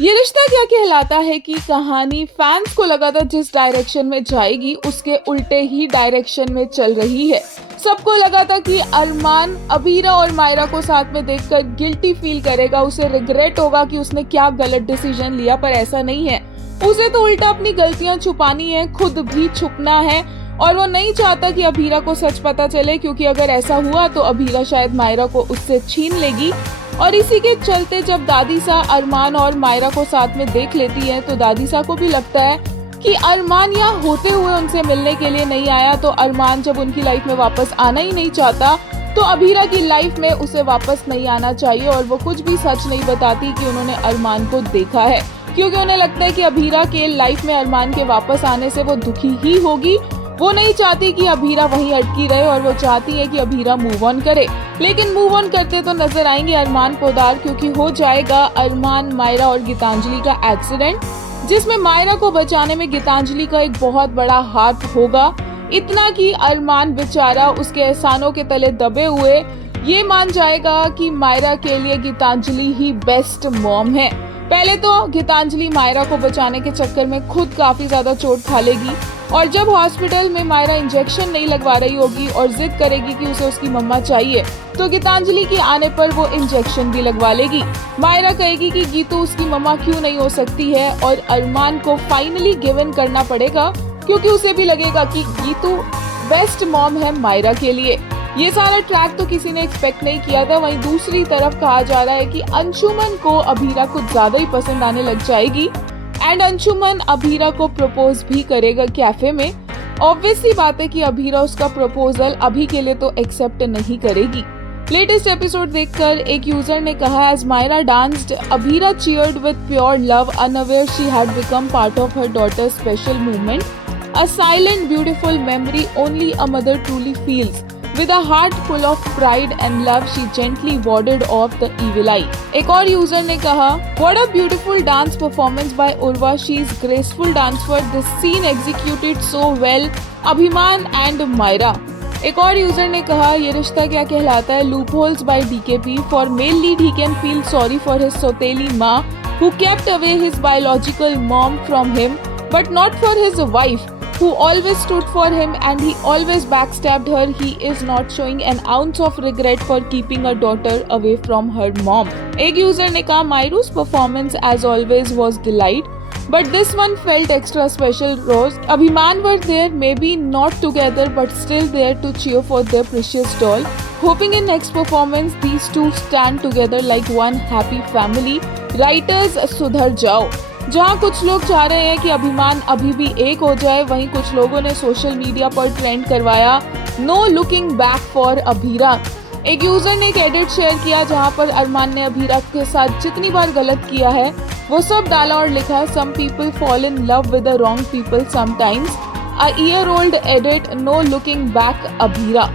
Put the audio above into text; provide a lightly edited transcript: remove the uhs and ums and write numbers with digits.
ये रिश्ता क्या कहलाता है कि कहानी फैंस को लगातार जिस डायरेक्शन में जाएगी उसके उल्टे ही डायरेक्शन में चल रही है। सबको लगा था कि अरमान अबीरा और मायरा को साथ में देखकर गिल्टी फील करेगा, उसे रिग्रेट होगा कि उसने क्या गलत डिसीजन लिया, पर ऐसा नहीं है। उसे तो उल्टा अपनी गलतियां छुपानी है, खुद भी छुपना है और वो नहीं चाहता कि अबीरा को सच पता चले, क्योंकि अगर ऐसा हुआ तो अबीरा शायद मायरा को उससे छीन लेगी। और इसी के चलते जब दादी सा अरमान और मायरा को साथ में देख लेती है तो दादी सा को भी लगता है कि अरमान यहाँ होते हुए उनसे मिलने के लिए नहीं आया, तो अरमान जब उनकी लाइफ में वापस आना ही नहीं चाहता तो अबीरा की लाइफ में उसे वापस नहीं आना चाहिए। और वो कुछ भी सच नहीं बताती कि उन्होंने अरमान को देखा है, क्योंकि उन्हें लगता है कि अबीरा के लाइफ में अरमान के वापस आने से वो दुखी ही होगी। वो नहीं चाहती कि अबीरा वहीं अटकी रहे और वो चाहती है कि अबीरा मूव ऑन करे। लेकिन मूव ऑन करते तो नजर आएंगे अरमान पोदार, क्योंकि हो जाएगा अरमान, मायरा और गीतांजलि का एक्सीडेंट, जिसमें मायरा को बचाने में गीतांजलि का एक बहुत बड़ा हाथ होगा। इतना कि अरमान बेचारा उसके एहसानों के तले दबे हुए ये मान जाएगा कि मायरा के लिए गीतांजलि ही बेस्ट मॉम है। पहले तो गीतांजलि मायरा को बचाने के चक्कर में खुद काफी ज्यादा चोट खा लेगी और जब हॉस्पिटल में मायरा इंजेक्शन नहीं लगवा रही होगी और जिद करेगी कि उसे उसकी मम्मा चाहिए, तो गीतांजलि के आने पर वो इंजेक्शन भी लगवा लेगी। मायरा कहेगी कि गीतू उसकी मम्मा क्यों नहीं हो सकती है और अरमान को फाइनली गिव इन करना पड़ेगा, क्योंकि उसे भी लगेगा कि गीतू बेस्ट मॉम है मायरा के लिए। ये सारा ट्रैक तो किसी ने एक्सपेक्ट नहीं किया था। वहीं दूसरी तरफ कहा जा रहा है कि अंशुमन को अबीरा कुछ ज्यादा ही पसंद आने लग जाएगी एंड अंशुमन अबीरा को प्रपोज भी करेगा कैफे में। ऑब्वियस सी बात है कि अबीरा उसका प्रपोजल अभी के लिए तो एक्सेप्ट नहीं करेगी। लेटेस्ट एपिसोड देखकर एक यूजर ने कहा, as Myra danced Abira cheered with pure love, unaware she had become part of her daughter special movement, a silent beautiful memory only a mother truly feels. With a heart full of pride and love, she gently warded off the evil eye. एक और user ने कहा, What a beautiful dance performance by Urva. She is graceful dancer. This scene executed so well. अभिमान and Myra. एक और user ने कहा, ये रिश्ता क्या कहलाता है, loopholes by DKP. For male lead, he can feel sorry for his soteli माँ who kept away his biological mom from him, but not for his wife, who always stood for him and he always backstabbed her. He is not showing an ounce of regret for keeping a daughter away from her mom. एक user ने कहा, Myru's performance as always was delight, but this one felt extra special. Rose, Abhiman were there, maybe not together, but still there to cheer for their precious doll. Hoping in next performance these two stand together like one happy family. Writers सुधर जाओ। जहाँ कुछ लोग चाह रहे हैं कि अभिमान अभी भी एक हो जाए, वहीं कुछ लोगों ने सोशल मीडिया पर ट्रेंड करवाया no looking back for Abira. एक यूजर ने एक एडिट शेयर किया जहाँ पर अरमान ने अबीरा के साथ जितनी बार गलत किया है वो सब डाला और लिखा, some people fall in love with the wrong people sometimes, a year old edit, no looking back Abira.